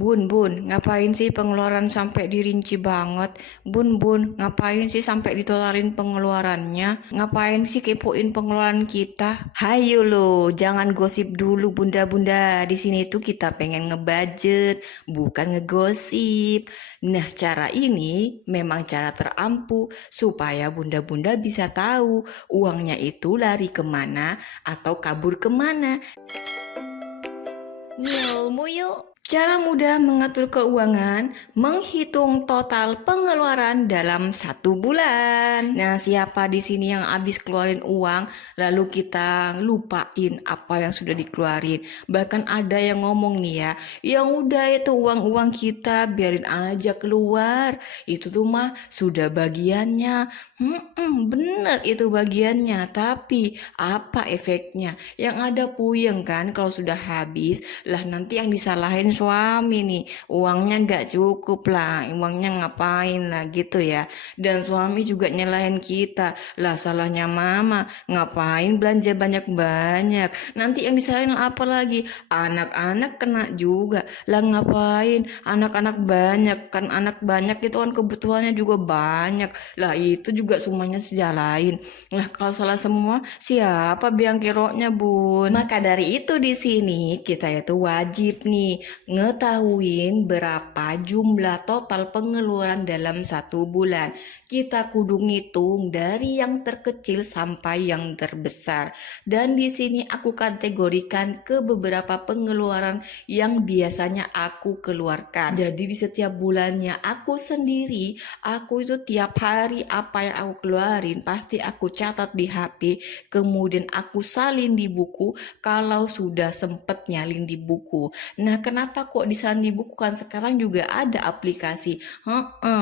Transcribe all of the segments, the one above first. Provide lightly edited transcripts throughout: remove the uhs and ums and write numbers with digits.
Bun, ngapain sih pengeluaran sampai dirinci banget? Bun, ngapain sih sampai ditolarin pengeluarannya? Ngapain sih kepoin pengeluaran kita? Hayo lo, jangan gosip dulu bunda-bunda. Di sini tuh kita pengen ngebudget, bukan ngegosip. Nah, cara ini memang cara terampuh supaya bunda-bunda bisa tahu uangnya itu lari kemana atau kabur kemana. Ngilmu yuk. Cara mudah mengatur keuangan, menghitung total pengeluaran dalam satu bulan. Nah, siapa di sini yang habis keluarin uang, lalu kita lupain apa yang sudah dikeluarin. Bahkan ada yang ngomong nih ya, yang udah itu uang-uang kita biarin aja keluar. Itu tuh mah sudah bagiannya. Bener itu bagiannya, tapi apa efeknya? Yang ada puyeng kan kalau sudah habis. Lah nanti yang disalahin suami nih, uangnya nggak cukup lah, uangnya ngapain lah gitu ya. Dan suami juga nyalahin kita, lah salahnya mama, ngapain belanja banyak-banyak. Nanti yang disalahin apa lagi? Anak-anak kena juga, lah ngapain? Anak-anak banyak, kan anak banyak itu kan kebutuhannya juga banyak. Lah itu juga semuanya sejalain. Lah kalau salah semua, siapa biang keroknya bun? Maka dari itu di sini kita itu wajib nih ngetahuin berapa jumlah total pengeluaran dalam satu bulan. Kita kudu ngitung dari yang terkecil sampai yang terbesar. Dan di sini aku kategorikan ke beberapa pengeluaran yang biasanya aku keluarkan. Jadi di setiap bulannya aku sendiri, aku itu tiap hari apa yang aku keluarin pasti aku catat di HP, kemudian aku salin di buku kalau sudah sempet nyalin di buku. Nah, kenapa kok disalin di buku? Kan sekarang juga ada aplikasi.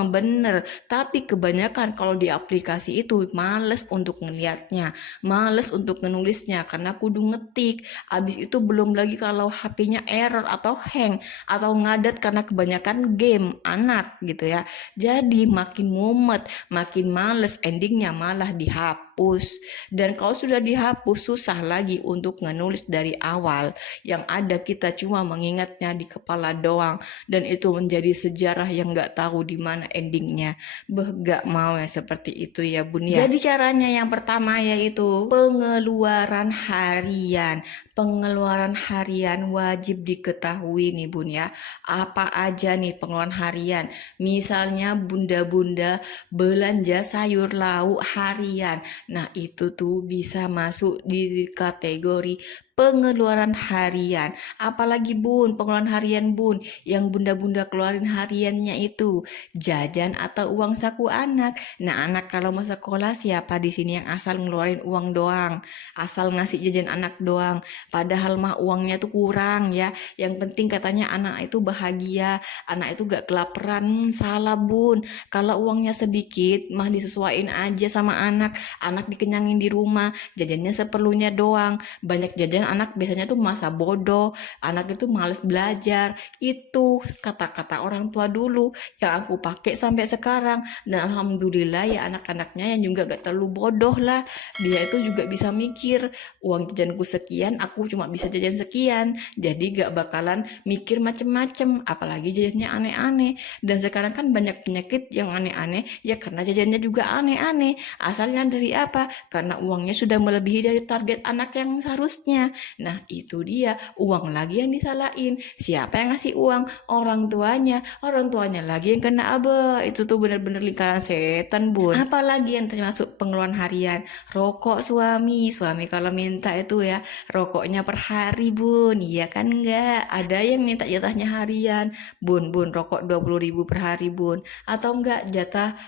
Bener. Tapi kebanyakan kalau di aplikasi itu males untuk ngelihatnya, males untuk menulisnya karena kudu ngetik. Abis itu belum lagi kalau HP-nya error atau hang atau ngadat karena kebanyakan game anak gitu ya. Jadi makin mumet, makin males, endingnya malah dihapus. Dan kalau sudah dihapus susah lagi untuk menulis dari awal. Yang ada kita cuma mengingatnya di kepala doang, dan itu menjadi sejarah yang nggak tahu di mana endingnya. Gak mau ya seperti itu ya bun ya. Jadi caranya yang pertama yaitu pengeluaran harian. Pengeluaran harian wajib diketahui nih bun ya. Apa aja nih pengeluaran harian? Misalnya bunda-bunda belanja sayur lauk harian. Nah, itu tuh bisa masuk di kategori pengeluaran harian. Apalagi bun, pengeluaran harian bun, yang bunda-bunda keluarin hariannya itu jajan atau uang saku anak. Nah, anak kalau mau sekolah siapa di sini yang asal ngeluarin uang doang, asal ngasih jajan anak doang. Padahal mah uangnya tuh kurang ya. Yang penting katanya anak itu bahagia, anak itu gak kelaparan. Salah bun. Kalau uangnya sedikit mah disesuaiin aja sama anak. Anak dikenyangin di rumah, jajannya seperlunya doang. Banyak jajan anak biasanya tuh masa bodoh, anak itu males belajar. Itu kata-kata orang tua dulu yang aku pakai sampai sekarang, dan alhamdulillah ya anak-anaknya yang juga gak terlalu bodoh lah, dia itu juga bisa mikir uang jajanku sekian, aku cuma bisa jajan sekian, jadi gak bakalan mikir macem-macem, apalagi jajannya aneh-aneh. Dan sekarang kan banyak penyakit yang aneh-aneh ya karena jajannya juga aneh-aneh. Asalnya dari apa? Karena uangnya sudah melebihi dari target anak yang seharusnya. Nah, itu dia, uang lagi yang disalahin. Siapa yang ngasih uang? Orang tuanya. Orang tuanya lagi yang kena abe. Itu tuh bener-bener lingkaran setan bun. Apalagi yang termasuk pengeluaran harian? Rokok suami. Suami kalau minta itu ya rokoknya per hari bun. Iya kan enggak? Ada yang minta jatahnya harian. Bun rokok 20.000 per hari bun. Atau enggak jatah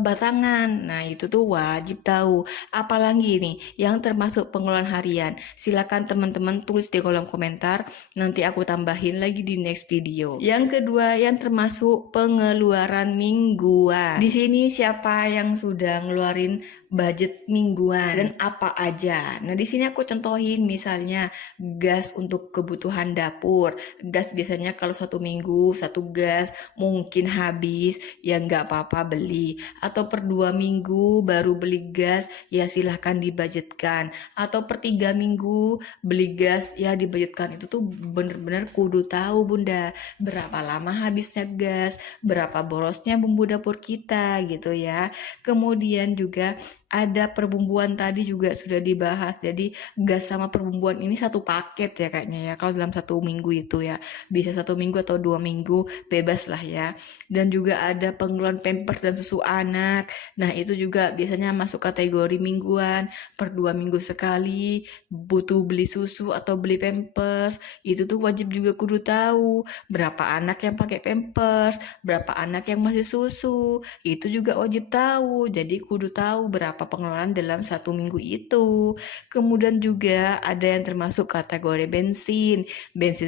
batangan. Nah, itu tuh wajib tahu. Apalagi nih yang termasuk pengeluaran harian? Silakan teman-teman tulis di kolom komentar, nanti aku tambahin lagi di next video. Yang kedua yang termasuk pengeluaran mingguan. Di sini siapa yang sudah ngeluarin budget mingguan dan apa aja. Nah, di sini aku contohin misalnya gas untuk kebutuhan dapur. Gas biasanya kalau 1 minggu 1 gas mungkin habis, ya nggak apa-apa beli. Atau per 2 minggu baru beli gas, ya silahkan dibudgetkan. Atau per 3 minggu beli gas, ya dibudgetkan. Itu tuh bener-bener kudu tahu bunda, berapa lama habisnya gas, berapa borosnya bumbu dapur kita gitu ya. Kemudian juga ada perbumbuan tadi juga sudah dibahas. Jadi gas sama perbumbuan ini satu paket ya kayaknya ya. Kalau dalam 1 minggu itu ya bisa 1 minggu atau 2 minggu bebas lah ya. Dan juga ada pengeluaran pampers dan susu anak. Nah itu juga biasanya masuk kategori mingguan. Per 2 minggu sekali butuh beli susu atau beli pampers. Itu tuh wajib juga kudu tahu berapa anak yang pakai pampers, berapa anak yang masih susu. Itu juga wajib tahu. Jadi kudu tahu berapa pengeluaran dalam 1 minggu itu. Kemudian juga ada yang termasuk kategori bensin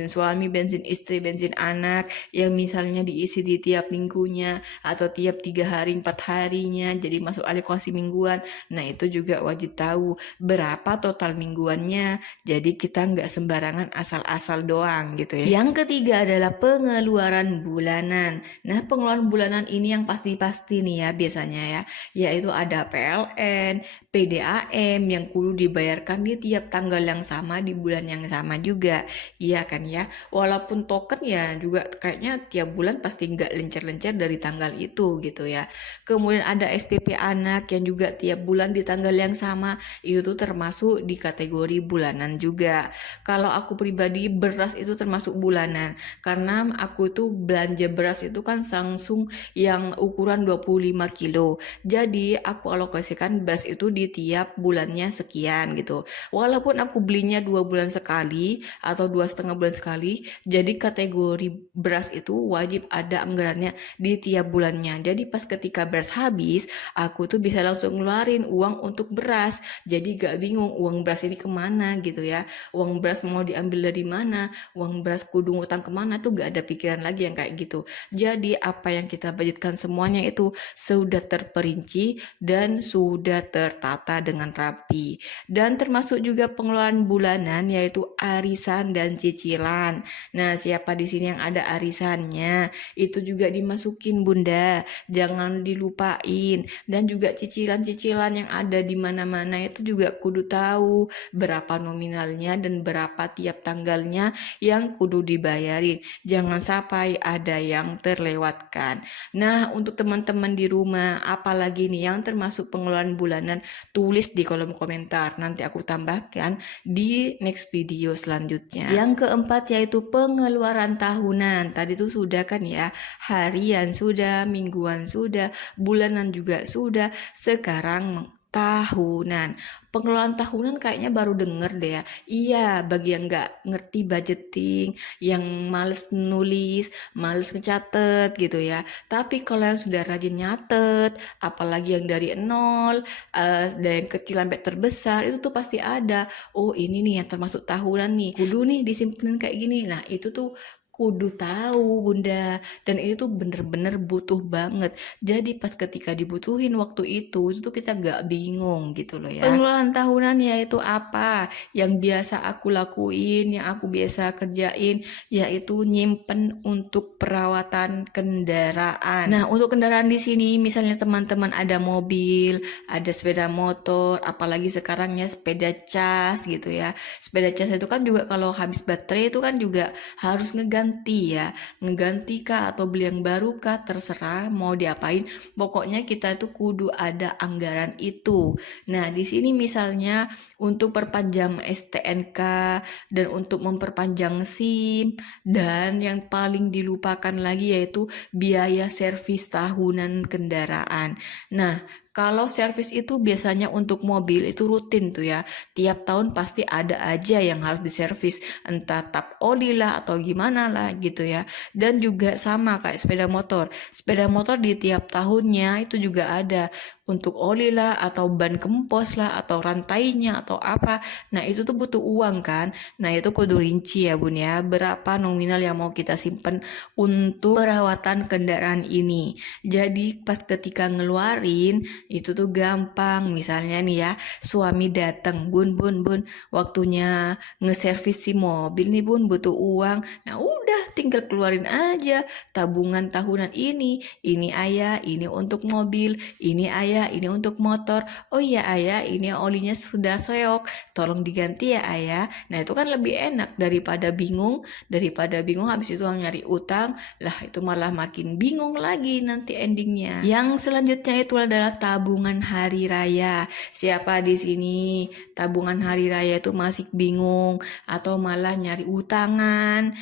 suami, bensin istri, bensin anak yang misalnya diisi di tiap minggunya atau tiap 3 hari 4 harinya, jadi masuk alokasi mingguan. Nah itu juga wajib tahu berapa total mingguannya, jadi kita nggak sembarangan asal-asal doang gitu ya. Yang ketiga adalah pengeluaran bulanan. Nah pengeluaran bulanan ini yang pasti-pasti nih ya biasanya ya, yaitu ada PLN, PDAM yang kudu dibayarkan di tiap tanggal yang sama di bulan yang sama juga. Iya kan ya, walaupun token ya juga kayaknya tiap bulan pasti nggak lencer-lencer dari tanggal itu gitu ya. Kemudian ada SPP anak yang juga tiap bulan di tanggal yang sama, itu tuh termasuk di kategori bulanan juga. Kalau aku pribadi beras itu termasuk bulanan karena aku tuh belanja beras itu kan langsung yang ukuran 25 kilo. Jadi aku alokasikan beras itu di tiap bulannya sekian gitu. Walaupun aku belinya 2 bulan sekali atau 2,5 bulan sekali, jadi kategori beras itu wajib ada anggarannya di tiap bulannya. Jadi pas ketika beras habis, aku tuh bisa langsung ngeluarin uang untuk beras. Jadi gak bingung uang beras ini kemana gitu ya. Uang beras mau diambil dari mana, uang beras kudu ngutang kemana tuh gak ada pikiran lagi yang kayak gitu. Jadi apa yang kita budgetkan semuanya itu sudah terperinci dan sudah tertata dengan rapi. Dan termasuk juga pengeluaran bulanan yaitu arisan dan cicilan. Nah, siapa di sini yang ada arisannya? Itu juga dimasukin bunda, jangan dilupain. Dan juga cicilan-cicilan yang ada di mana-mana itu juga kudu tahu berapa nominalnya dan berapa tiap tanggalnya yang kudu dibayarin. Jangan sampai ada yang terlewatkan. Nah, untuk teman-teman di rumah, apalagi nih yang termasuk pengeluaran bulanan, tulis di kolom komentar. Nanti aku tambahkan di next video selanjutnya. Yang keempat yaitu pengeluaran tahunan. Tadi tuh sudah kan ya, harian sudah, mingguan sudah, bulanan juga sudah. Sekarang tahunan. Pengeluaran tahunan kayaknya baru denger deh ya. Iya, bagi yang nggak ngerti budgeting, yang males nulis, males ngecatet gitu ya. Tapi kalau yang sudah rajin nyatet, apalagi yang dari nol, dari yang kecil sampai terbesar, itu tuh pasti ada. Oh ini nih yang termasuk tahunan nih, kudu nih disimpenin kayak gini. Nah itu tuh kudu tahu bunda, dan itu tuh bener-bener butuh banget. Jadi pas ketika dibutuhin waktu itu tuh kita gak bingung gitu loh ya. Pengeluaran tahunan yaitu apa yang biasa aku lakuin, yang aku biasa kerjain, yaitu nyimpen untuk perawatan kendaraan. Nah untuk kendaraan di sini misalnya teman-teman ada mobil, ada sepeda motor, apalagi sekarang ya sepeda cas gitu ya. Sepeda cas itu kan juga kalau habis baterai itu kan juga harus ngeganti ya, ngeganti kah atau beli yang baru kah, terserah mau diapain, pokoknya kita itu kudu ada anggaran itu. Nah di sini misalnya untuk perpanjang STNK dan untuk memperpanjang SIM, dan yang paling dilupakan lagi yaitu biaya servis tahunan kendaraan. Nah kalau servis itu biasanya untuk mobil itu rutin tuh ya. Tiap tahun pasti ada aja yang harus diservis. Entah tap oli lah atau gimana lah gitu ya. Dan juga sama kayak sepeda motor. Sepeda motor di tiap tahunnya itu juga ada untuk oli lah, atau ban kempos lah, atau rantainya, atau apa. Nah, itu tuh butuh uang kan. Nah, itu kudu rinci ya Bun ya, berapa nominal yang mau kita simpen untuk perawatan kendaraan ini. Jadi pas ketika ngeluarin itu tuh gampang. Misalnya nih ya, suami datang, bun, waktunya ngeservis si mobil nih Bun, butuh uang. Nah, udah tinggal keluarin aja tabungan tahunan ini ayah, ini untuk mobil, ini ayah, ini untuk motor. Oh iya ayah, ini olinya sudah soyok, tolong diganti ya ayah. Nah, itu kan lebih enak daripada bingung habis itu nyari utang. Lah, itu malah makin bingung lagi nanti endingnya. Yang selanjutnya itu adalah tabungan hari raya. Siapa di sini tabungan hari raya itu masih bingung atau malah nyari utangan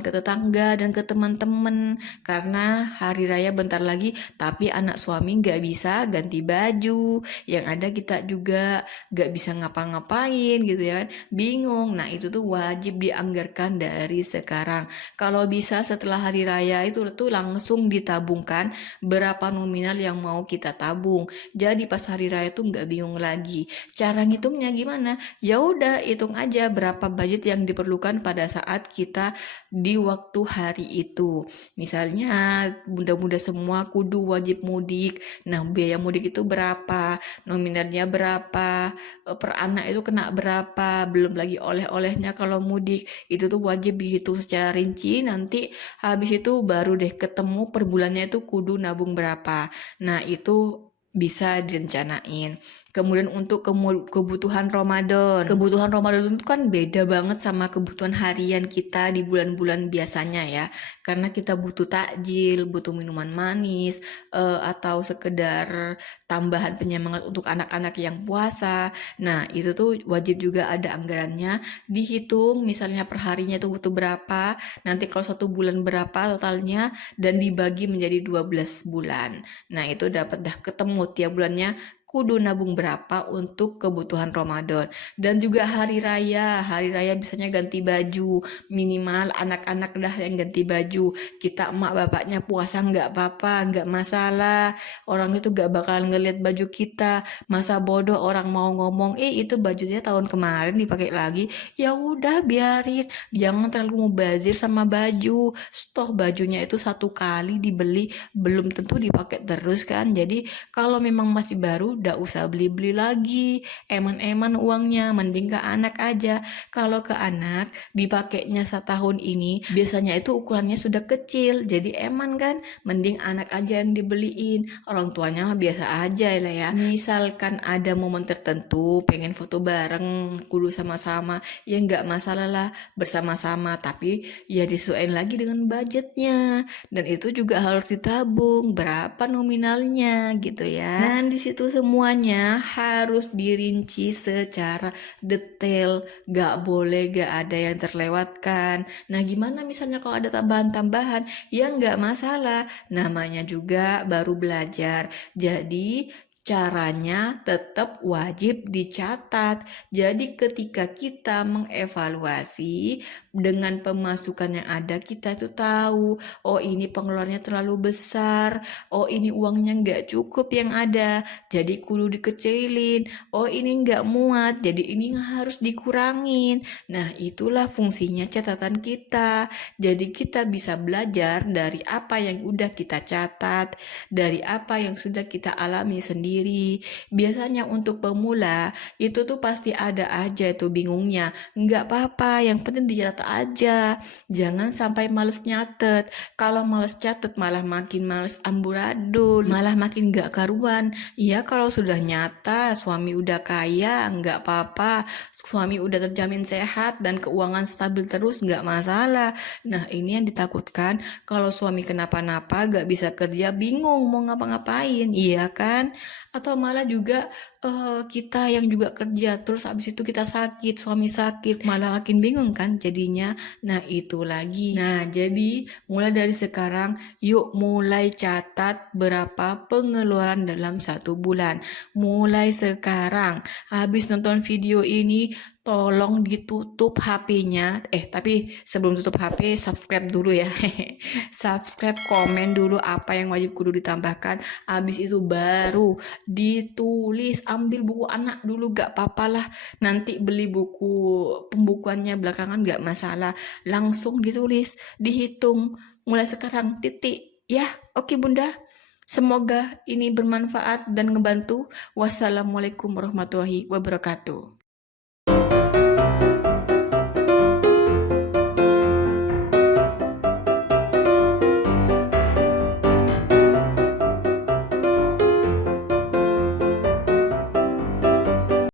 ke tetangga dan ke teman-teman karena hari raya bentar lagi, tapi anak suami nggak bisa ganti baju, yang ada kita juga nggak bisa ngapa-ngapain gitu ya kan, bingung. Nah, itu tuh wajib dianggarkan dari sekarang. Kalau bisa setelah hari raya itu tuh langsung ditabungkan berapa nominal yang mau kita tabung. Jadi pas hari raya tuh nggak bingung lagi. Cara ngitungnya gimana? Ya udah hitung aja berapa budget yang diperlukan pada saat kita di waktu hari itu. Misalnya bunda-bunda semua kudu wajib mudik. Nah, biaya mudik itu berapa? Nominalnya berapa? Per anak itu kena berapa? Belum lagi oleh-olehnya kalau mudik. Itu tuh wajib dihitung secara rinci. Nanti habis itu baru deh ketemu per bulannya itu kudu nabung berapa. Nah, itu bisa direncanain. Kemudian untuk kebutuhan Ramadan. Kebutuhan Ramadan itu kan beda banget sama kebutuhan harian kita di bulan-bulan biasanya ya. Karena kita butuh takjil, butuh minuman manis, atau sekedar tambahan penyemangat untuk anak-anak yang puasa. Nah, itu tuh wajib juga ada anggarannya. Dihitung misalnya per harinya itu butuh berapa, nanti kalau 1 bulan berapa totalnya, dan dibagi menjadi 12 bulan. Nah, itu dapat dah ketemu tiap bulannya kudu nabung berapa untuk kebutuhan Ramadan. Dan juga hari raya biasanya ganti baju, minimal anak-anak dah yang ganti baju. Kita emak bapaknya puasa nggak apa-apa, nggak masalah, orang itu nggak bakalan ngeliat baju kita. Masa bodoh orang mau ngomong itu bajunya tahun kemarin dipakai lagi. Ya udah biarin, jangan terlalu mubazir sama baju. Stok bajunya itu 1 kali dibeli, belum tentu dipakai terus kan. Jadi kalau memang masih baru udah usah beli-beli lagi, eman-eman uangnya, mending ke anak aja. Kalau ke anak dipakainya setahun ini biasanya itu ukurannya sudah kecil, jadi eman kan, mending anak aja yang dibeliin. Orang tuanya biasa aja lah ya. Misalkan ada momen tertentu pengen foto bareng kudu sama-sama, ya nggak masalah lah bersama-sama, tapi ya disesuaikan lagi dengan budgetnya, dan itu juga harus ditabung berapa nominalnya gitu ya. Nah, di situ semuanya harus dirinci secara detail, gak boleh gak ada yang terlewatkan. Nah, gimana misalnya kalau ada tambahan-tambahan? Ya nggak masalah, namanya juga baru belajar. Jadi caranya tetap wajib dicatat. Jadi ketika kita mengevaluasi dengan pemasukan yang ada, kita tuh tahu, oh ini pengeluarannya terlalu besar, oh ini uangnya nggak cukup yang ada, jadi kudu dikecilin, oh ini nggak muat, jadi ini harus dikurangin. Nah, itulah fungsinya catatan kita. Jadi kita bisa belajar dari apa yang udah kita catat, dari apa yang sudah kita alami sendiri. Biasanya untuk pemula itu tuh pasti ada aja tuh bingungnya. Nggak apa-apa, yang penting dicatat aja. Jangan sampai males nyatet. Kalau males catet malah makin males amburadul, malah makin gak karuan. Iya, kalau sudah nyata suami udah kaya nggak apa-apa, suami udah terjamin sehat dan keuangan stabil terus nggak masalah. Nah, ini yang ditakutkan kalau suami kenapa-napa gak bisa kerja, bingung mau ngapa-ngapain, iya kan? Atau malah juga kita yang juga kerja terus habis itu kita sakit, suami sakit, malah makin bingung kan jadinya. Nah, itu lagi. Nah, jadi mulai dari sekarang yuk mulai catat berapa pengeluaran dalam 1 bulan. Mulai sekarang habis nonton video ini tolong ditutup HP-nya. Tapi sebelum tutup HP, subscribe dulu ya. Subscribe, komen dulu apa yang wajib kudu ditambahkan. Habis itu baru ditulis. Ambil buku anak dulu, gak apa-apa lah. Nanti beli buku pembukuannya belakangan gak masalah. Langsung ditulis, dihitung. Mulai sekarang, titik. Ya, oke Bunda. Semoga ini bermanfaat dan ngebantu. Wassalamualaikum warahmatullahi wabarakatuh.